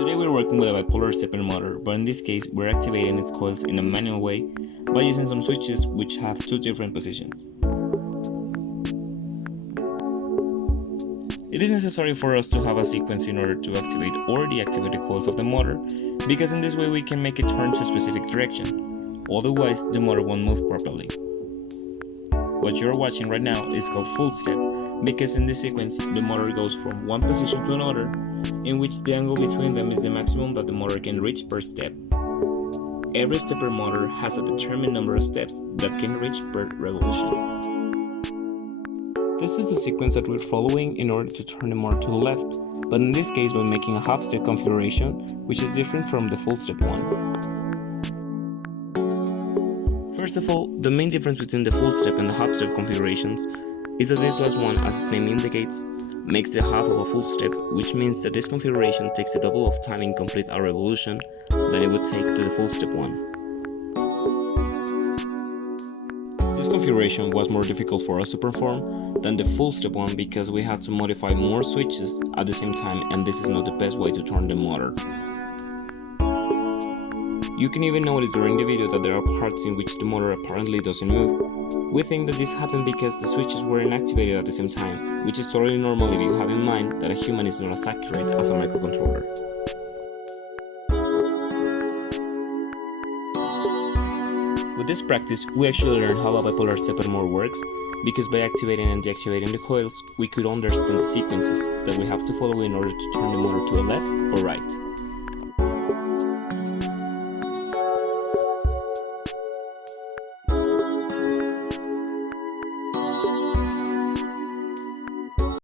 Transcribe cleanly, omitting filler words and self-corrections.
Today we're working with a bipolar stepper motor, but in this case we're activating its coils in a manual way by using some switches which have two different positions. It is necessary for us to have a sequence in order to activate or deactivate the coils of the motor, because in this way we can make it turn to a specific direction, otherwise the motor won't move properly. What you're watching right now is called full step, because in this sequence the motor goes from one position to another, in which the angle between them is the maximum that the motor can reach per step. Every stepper motor has a determined number of steps that can reach per revolution. This is the sequence that we're following in order to turn the motor to the left, but in this case by making a half-step configuration, which is different from the full step one. First of all, the main difference between the full step and the half-step configurations is that this last one, as its name indicates, makes the half of a full step, which means that this configuration takes the double of time in complete a revolution than it would take to the full step one. This configuration was more difficult for us to perform than the full step one because we had to modify more switches at the same time, and this is not the best way to turn the motor. You can even notice during the video that there are parts in which the motor apparently doesn't move. We think that this happened because the switches weren't activated at the same time, which is totally normal if you have in mind that a human is not as accurate as a microcontroller. With this practice, we actually learned how a bipolar stepper motor works, because by activating and deactivating the coils, we could understand the sequences that we have to follow in order to turn the motor to the left or right.